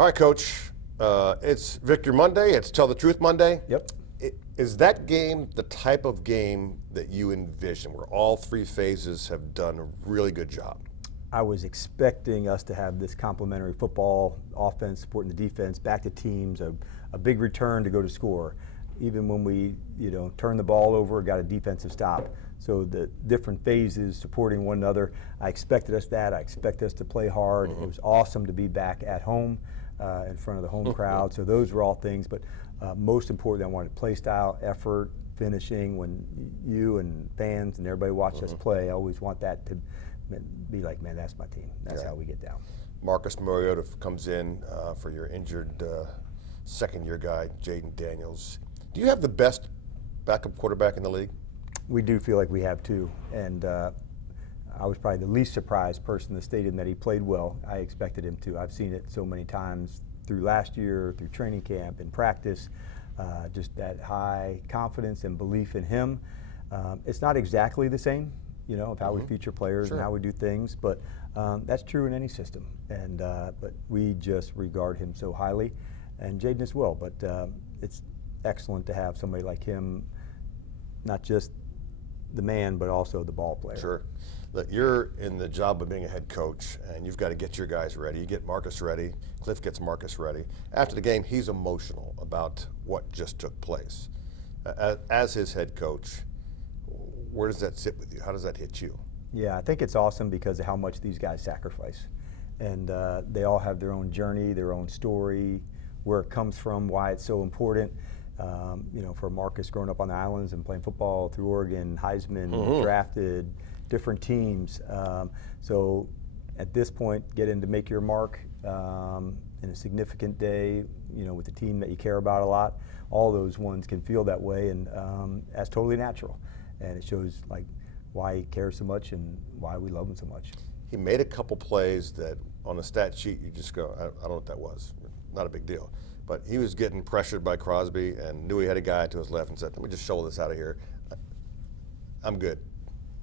All right, Coach. It's Victory Monday. It's Tell the Truth Monday. Yep. Is that game the type of game that you envision, where all three phases have done a really good job? I was expecting us to have this complementary football, offense supporting the defense, back to teams, a big return to go to score. Even when we, turned the ball over, got a defensive stop. So the different phases supporting one another. I expected us that. I expected us to play hard. It was awesome to be back at home in front of the home crowd. So those were all things. But most important, I wanted play style, effort, finishing. When you and fans and everybody watch us play, I always want that to be like, man, that's my team. That's how we get down. Marcus Mariota comes in for your injured second-year guy, Jaden Daniels. Do you have the best backup quarterback in the league? We do feel like we have two, and I was probably the least surprised person in the stadium that he played well. I expected him to. I've seen it so many times through last year, through training camp, in practice, just that high confidence and belief in him. It's not exactly the same, of how we feature players and how we do things, but that's true in any system. And but we just regard him so highly, and Jaden as well. But it's excellent to have somebody like him, not just the man, but also the ball player. Sure. Look, you're in the job of being a head coach, and you've got to get your guys ready. You get Marcus ready. Cliff gets Marcus ready. After the game, he's emotional about what just took place. As his head coach, where does that sit with you? How does that hit you? Yeah, I think it's awesome because of how much these guys sacrifice. And they all have their own journey, their own story, where it comes from, why it's so important. For Marcus growing up on the islands and playing football through Oregon, Heisman, drafted, different teams. So at this point, getting to make your mark in a significant day, with a team that you care about a lot, all those ones can feel that way, and that's totally natural. And it shows like why he cares so much and why we love him so much. He made a couple plays that on the stat sheet you just go, I don't know what that was. Not a big deal. But he was getting pressured by Crosby and knew he had a guy to his left and said, let me just shovel this out of here. I'm good.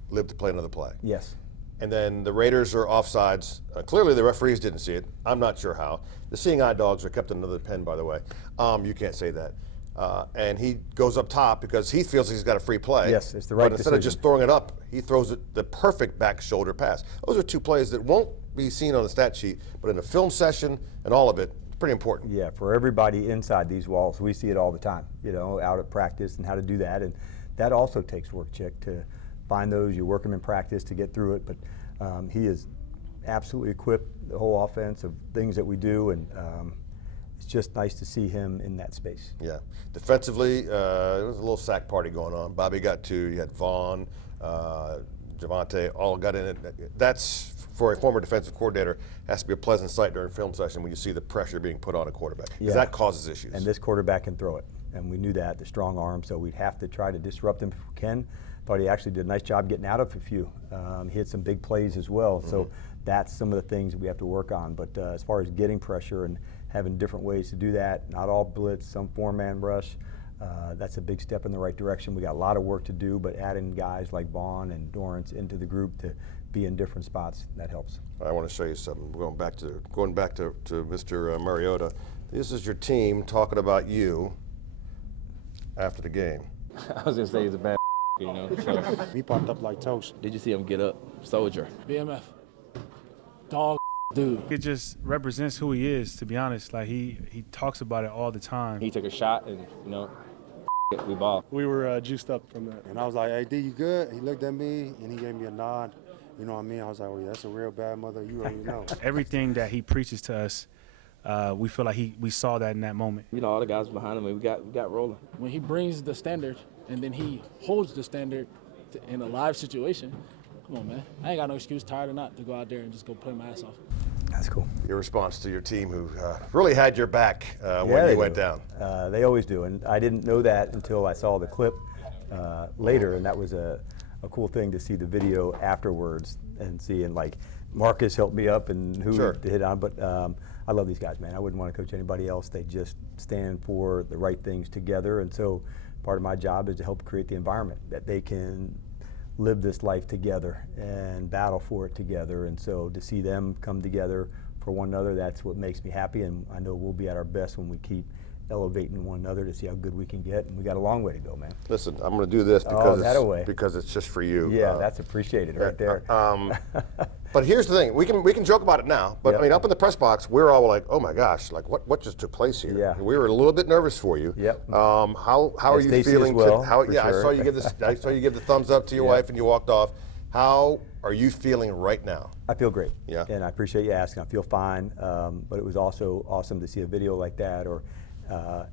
Live to play another play. Yes. And then the Raiders are offsides. Clearly the referees didn't see it. I'm not sure how. The seeing eye dogs are kept in another pen, by the way. You can't say that. And he goes up top because he feels he's got a free play. Yes, it's the right But instead of just throwing it up, he throws it the perfect back shoulder pass. Those are two plays that won't be seen on the stat sheet, but in a film session and all of it, pretty important. Yeah, for everybody inside these walls, we see it all the time, out at practice and how to do that. And that also takes work, Chick, to find those. You work them in practice to get through it. But he is absolutely equipped, the whole offense of things that we do. And it's just nice to see him in that space. Yeah. Defensively, there was a little sack party going on. Bobby got two. You had Vaughn, Javante, all got in it. That's, for a former defensive coordinator, has to be a pleasant sight during a film session when you see the pressure being put on a quarterback. Because that causes issues. And this quarterback can throw it. And we knew that, the strong arm, so we'd have to try to disrupt him if we can. Thought he actually did a nice job getting out of a few. He had some big plays as well. So that's some of the things we have to work on. But as far as getting pressure and having different ways to do that, not all blitz, some four-man rush, that's a big step in the right direction. We got a lot of work to do, but adding guys like Vaughn and Dorrance into the group to be in different spots, that helps. I want to show you something. We're going back to Mr. Mariota. This is your team talking about you after the game. I was gonna say he's a bad, So. He popped up like toast. Did you see him get up, soldier? BMF, dog, dude. It just represents who he is. To be honest, like he talks about it all the time. He took a shot and we ball. We were juiced up from that. And I was like, hey, D, you good? He looked at me and he gave me a nod. You know what I mean? I was like, well, yeah, that's a real bad mother. You already know. Everything that he preaches to us, we feel like we saw that in that moment. All the guys behind him, and we got rolling. When he brings the standard and then he holds the standard in a live situation, come on, man. I ain't got no excuse, tired or not, to go out there and just go play my ass off. That's cool. Your response to your team, who really had your back when you went down. They always do, and I didn't know that until I saw the clip later, and that was a cool thing to see the video afterwards and seeing like Marcus helped me up and who to hit on. But I love these guys, man. I wouldn't want to coach anybody else. They just stand for the right things together, and so part of my job is to help create the environment that they can live this life together and battle for it together. And so to see them come together for one another. That's what makes me happy, and I know we'll be at our best when we keep elevating one another to see how good we can get, and we got a long way to go, man. Listen, I'm going to do this because it's just for you. Yeah, that's appreciated right there. But here's the thing: we can joke about it now, but Yep. I mean, up in the press box, we're all like, "Oh my gosh, like what just took place here?" Yeah. We were a little bit nervous for you. Yep. How are you Stacey feeling? as well, I sure. saw you give this. I saw you give the thumbs up to your Yeah. wife, and you walked off. How are you feeling right now? I feel great. Yeah. And I appreciate you asking. I feel fine. But it was also awesome to see a video like that, or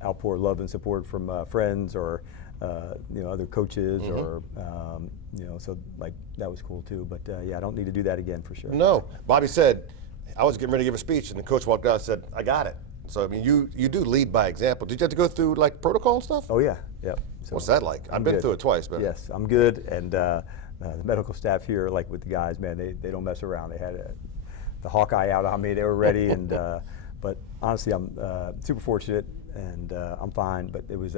outpour love and support from friends, or other coaches, or so like that was cool too. But yeah, I don't need to do that again for sure. No, Bobby said I was getting ready to give a speech, and the coach walked out and said, "I got it." So I mean, you do lead by example. Did you have to go through like protocol stuff? Oh yeah, yep. So What's that like? I've been good. through it twice, but Yes, I'm good, and the medical staff here, like with the guys, man, they don't mess around. They had the Hawkeye out on me. They were ready, and but honestly, I'm super fortunate, and I'm fine. But it was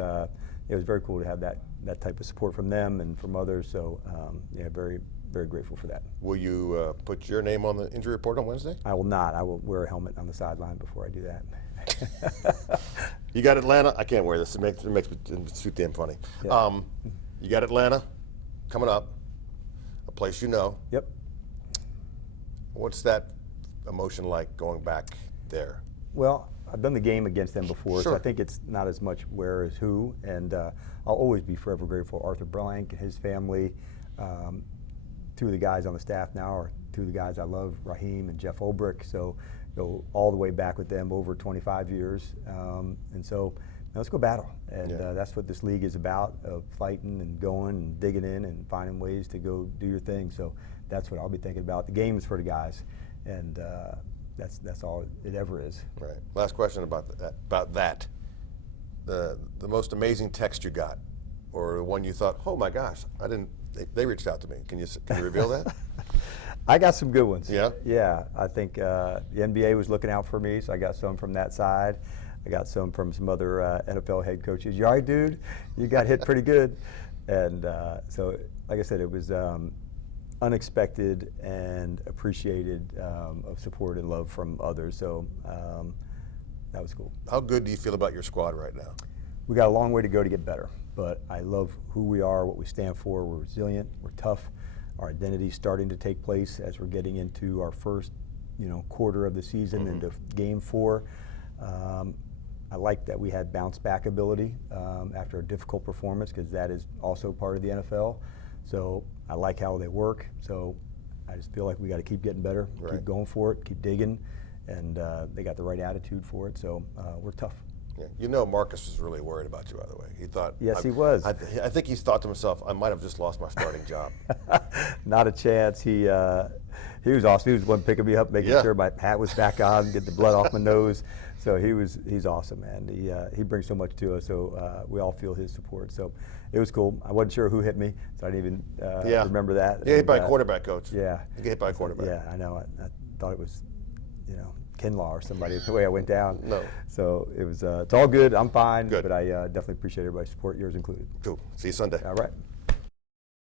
very cool to have that type of support from them and from others. So yeah, very very grateful for that. will you put your name on the injury report on Wednesday? I will not. I will wear a helmet on the sideline before I do that. You got Atlanta. I can't wear this. It makes me too damn funny. Yeah. You got Atlanta coming up, a place you know. Yep. What's that emotion like going back there? Well, I've done the game against them before, so Sure. I think it's not as much where as who, and I'll always be forever grateful. Arthur Blank and his family, two of the guys on the staff now are two of the guys I love, Raheem and Jeff Olbrich, so go all the way back with them over 25 years, and so let's go battle, and Yeah. that's what this league is about, of fighting and going and digging in and finding ways to go do your thing, so that's what I'll be thinking about. The game is for the guys, and that's all it ever is. Right. Last question about that. The most amazing text you got, or the one you thought, oh my gosh, I didn't. They reached out to me. Can you reveal that? I got some good ones. Yeah? Yeah, I think the NBA was looking out for me, so I got some from that side. I got some from some other NFL head coaches. You all right, dude? You got hit pretty good. And so, like I said, it was unexpected and appreciated of support and love from others. So that was cool. How good do you feel about your squad right now? We got a long way to go to get better, but I love who we are, what we stand for. We're resilient, we're tough. Our identity's starting to take place as we're getting into our first, quarter of the season, into Game 4. I like that we had bounce back ability after a difficult performance, because that is also part of the NFL. So I like how they work. So I just feel like we got to keep getting better, Right. keep going for it, keep digging, and they got the right attitude for it. So we're tough. Yeah. Marcus was really worried about you, by the way. He thought. Yes, he was. I think he's thought to himself, I might have just lost my starting job. Not a chance. He was awesome. He was the one picking me up, making Yeah. sure my hat was back on, get the blood off my nose. So he's awesome, man. He brings so much to us. So we all feel his support. So it was cool. I wasn't sure who hit me, so I didn't even remember that. Yeah, hit by a quarterback, coach. Yeah. You get hit by a quarterback. Yeah, I know. I thought it was, Kinlaw or somebody, the way I went down. No. So it was. It's all good. I'm fine. Good. But I definitely appreciate everybody's support, yours included. Cool. See you Sunday. All right.